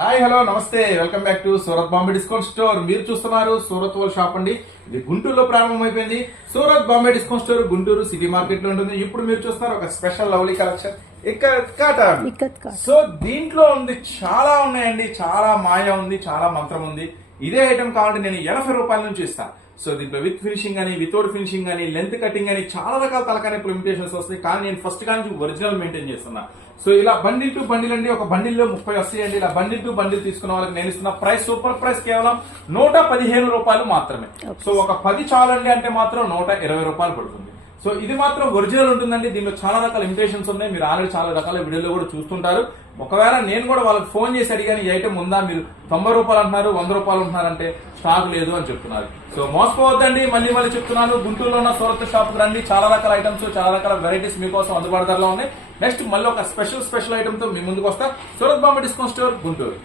Hi hello namaste welcome back to Surat Bombay discount store. మీరు చూస్తున్నారు సూరత్ వాళ్ళ షాప్ అండి. ఇది గుంటూరులో ప్రారంభమైపోయింది. Surat Bombay discount store Guntur city market లో ఉంటుంది. ఇప్పుడు మీరు చూస్తున్నారు ఒక స్పెషల్ లవ్లీ కలెక్షన్ సో దీంట్లో ఉంది చాలా ఉన్నాయండి. చాలా మాయ ఉంది, చాలా మంత్రం ఉంది. ఇదే ఐటమ్ కావాలంటే నేను 80 రూపాయల నుంచి ఇస్తాను. సో దీంట్లో విత్ ఫినిషింగ్ అని, వితౌట్ ఫినిషింగ్ అని, లెంత్ కటింగ్ అని చాలా రకాల తలకాయ ఇంప్లిమెంటేషన్స్ వస్తాయి. కానీ నేను ఫస్ట్ కానీ ఒరిజినల్ మెయింటైన్ చేస్తున్నా. సో ఇలా బండిల్ టు బండిల్ అండి, ఒక బండిల్లో 30 వస్తాయండి. ఇలా బండిల్ టు బండిల్ తీసుకున్న వాళ్ళకి నేను ఇస్తున్న ప్రైస్ సూపర్ ప్రైస్ కేవలం 115 రూపాయలు మాత్రమే. సో ఒక 10 చాలండి అంటే మాత్రం 120 రూపాయలు పడుతుంది. సో ఇది మాత్రం ఒరిజినల్ ఉంటుందండి. దీనిలో చాలా రకాల ఇంప్రెషన్స్ ఉన్నాయి. మీరు ఆల్రెడీ చాలా రకాల వీడియోలో కూడా చూస్తుంటారు. ఒకవేళ నేను కూడా వాళ్ళకి ఫోన్ చేసి అడిగాను ఈ ఐటమ్ ఉందా, మీరు 90 రూపాయలు అంటున్నారు, 100 రూపాయలు అంటున్నారంటే స్టాక్ లేదు అని చెప్తున్నారు. సో మోసపోవద్దండి, మళ్ళీ చెప్తున్నాను. గుంటూరులో ఉన్న సూరత్ షాప్ రండి. చాలా రకాల ఐటమ్స్, చాలా రకాల వెరైటీస్ మీకోసం అందుబాటులో ఉన్నాయి. నెక్స్ట్ మళ్ళీ ఒక స్పెషల్ ఐటమ్ తో మీ ముందుకు వస్తా. Surat Bombay discount store Guntur.